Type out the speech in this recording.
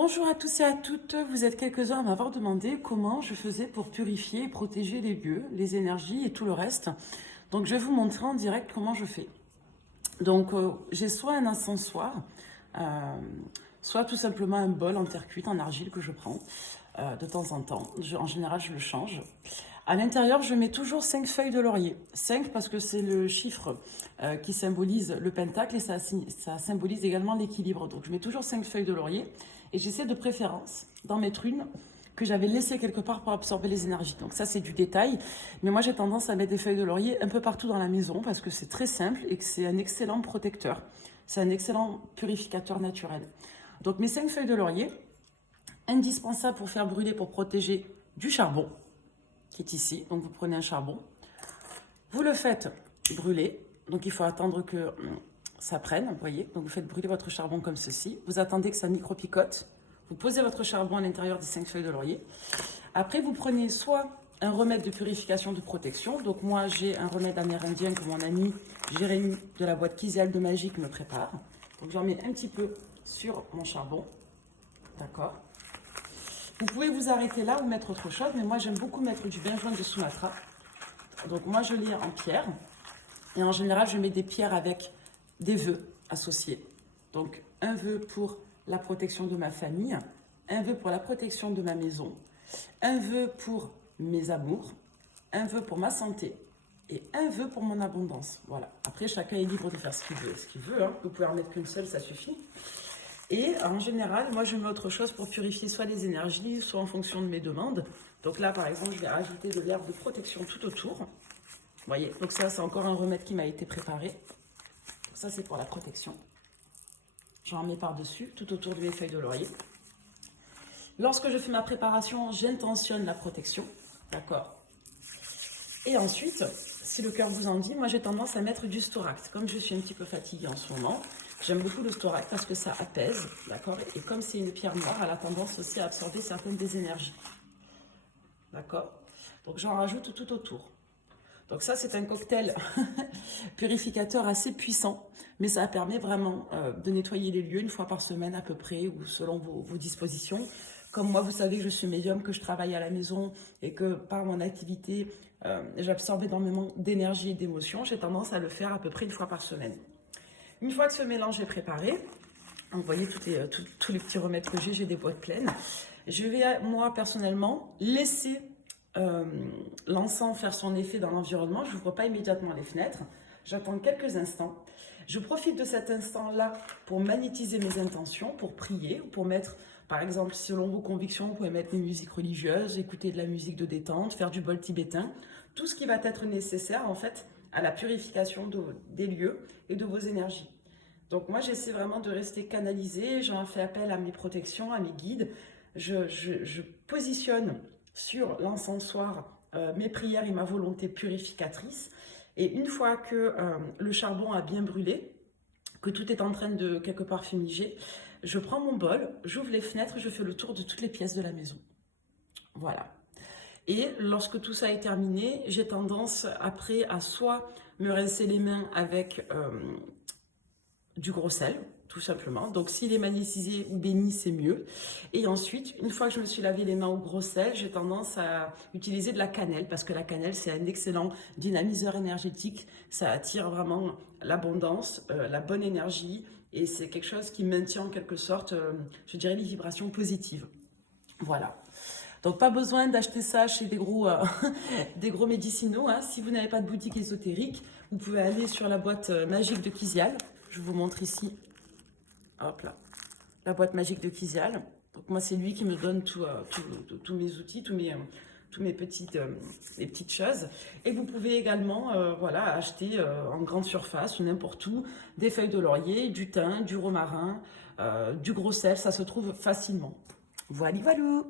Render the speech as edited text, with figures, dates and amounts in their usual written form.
Bonjour à tous et à toutes, vous êtes quelques-uns à m'avoir demandé comment je faisais pour purifier et protéger les lieux, les énergies et tout le reste. Donc je vais vous montrer en direct comment je fais. Donc j'ai soit un encensoir, soit tout simplement un bol en terre cuite, en argile que je prends de temps en temps. En général je le change. À l'intérieur, je mets toujours 5 feuilles de laurier. 5 parce que c'est le chiffre qui symbolise le pentacle et ça symbolise également l'équilibre. Donc je mets toujours 5 feuilles de laurier et j'essaie de préférence d'en mettre une que j'avais laissée quelque part pour absorber les énergies. Donc ça c'est du détail, mais moi j'ai tendance à mettre des feuilles de laurier un peu partout dans la maison parce que c'est très simple et que c'est un excellent protecteur. C'est un excellent purificateur naturel. Donc mes 5 feuilles de laurier, indispensables pour faire brûler, pour protéger du charbon, qui est ici. Donc vous prenez un charbon, vous le faites brûler, donc il faut attendre que ça prenne, vous voyez, donc vous faites brûler votre charbon comme ceci, vous attendez que ça micro-picote, vous posez votre charbon à l'intérieur des 5 feuilles de laurier, après vous prenez soit un remède de purification de protection, donc moi j'ai un remède amérindien que mon ami Jérémy de la boîte Kizial de Magique me prépare, donc j'en mets un petit peu sur mon charbon, d'accord. Vous pouvez vous arrêter là ou mettre autre chose, mais moi j'aime beaucoup mettre du benjoin de Sumatra. Donc moi je l'ai en pierre, et en général je mets des pierres avec des vœux associés. Donc un vœu pour la protection de ma famille, un vœu pour la protection de ma maison, un vœu pour mes amours, un vœu pour ma santé et un vœu pour mon abondance. Voilà. Après chacun est libre de faire ce qu'il veut, hein. Vous pouvez en mettre qu'une seule, ça suffit. Et en général, moi je mets autre chose pour purifier soit les énergies, soit en fonction de mes demandes. Donc là par exemple, je vais rajouter de l'herbe de protection tout autour. Vous voyez, donc ça c'est encore un remède qui m'a été préparé. Donc ça c'est pour la protection. J'en mets par-dessus, tout autour de mes feuilles de laurier. Lorsque je fais ma préparation, j'intentionne la protection. D'accord. Et ensuite, si le cœur vous en dit, moi j'ai tendance à mettre du storax. Comme je suis un petit peu fatiguée en ce moment, j'aime beaucoup le storax parce que ça apaise, d'accord. Et comme c'est une pierre noire, elle a tendance aussi à absorber certaines des énergies. D'accord. Donc j'en rajoute tout autour. Donc ça c'est un cocktail purificateur assez puissant, mais ça permet vraiment de nettoyer les lieux une fois par semaine à peu près, ou selon vos dispositions. Comme moi, vous savez que je suis médium, que je travaille à la maison et que par mon activité, j'absorbe énormément d'énergie et d'émotions. J'ai tendance à le faire à peu près une fois par semaine. Une fois que ce mélange est préparé, vous voyez tous les petits remèdes que j'ai des boîtes pleines. Je vais, moi, personnellement, laisser l'encens faire son effet dans l'environnement. Je n'ouvre pas immédiatement les fenêtres. J'attends quelques instants. Je profite de cet instant-là pour magnétiser mes intentions, pour prier, ou pour mettre, par exemple, selon vos convictions, vous pouvez mettre des musiques religieuses, écouter de la musique de détente, faire du bol tibétain. Tout ce qui va être nécessaire, en fait, à la purification des lieux et de vos énergies. Donc moi, j'essaie vraiment de rester canalisée. J'en fais appel à mes protections, à mes guides. Je positionne sur l'encensoir mes prières et ma volonté purificatrice. Et une fois que le charbon a bien brûlé, que tout est en train de quelque part fumiger, je prends mon bol, j'ouvre les fenêtres, je fais le tour de toutes les pièces de la maison. Voilà. Et lorsque tout ça est terminé, j'ai tendance après à soit me rincer les mains avec du gros sel, tout simplement. Donc s'il est magnétisé ou béni, c'est mieux. Et ensuite, une fois que je me suis lavé les mains au gros sel, j'ai tendance à utiliser de la cannelle, parce que la cannelle, c'est un excellent dynamiseur énergétique. Ça attire vraiment l'abondance, la bonne énergie, et c'est quelque chose qui maintient en quelque sorte, je dirais, les vibrations positives. Voilà. Donc pas besoin d'acheter ça chez des gros médicinaux, hein. Si vous n'avez pas de boutique ésotérique, vous pouvez aller sur la boîte magique de Kizial. Je vous montre ici, hop là, la boîte magique de Kizial. Donc moi c'est lui qui me donne tous mes outils, tous mes petites choses. Et vous pouvez également voilà, acheter en grande surface ou n'importe où des feuilles de laurier, du thym, du romarin, du gros sel, ça se trouve facilement. Voilà, voilà.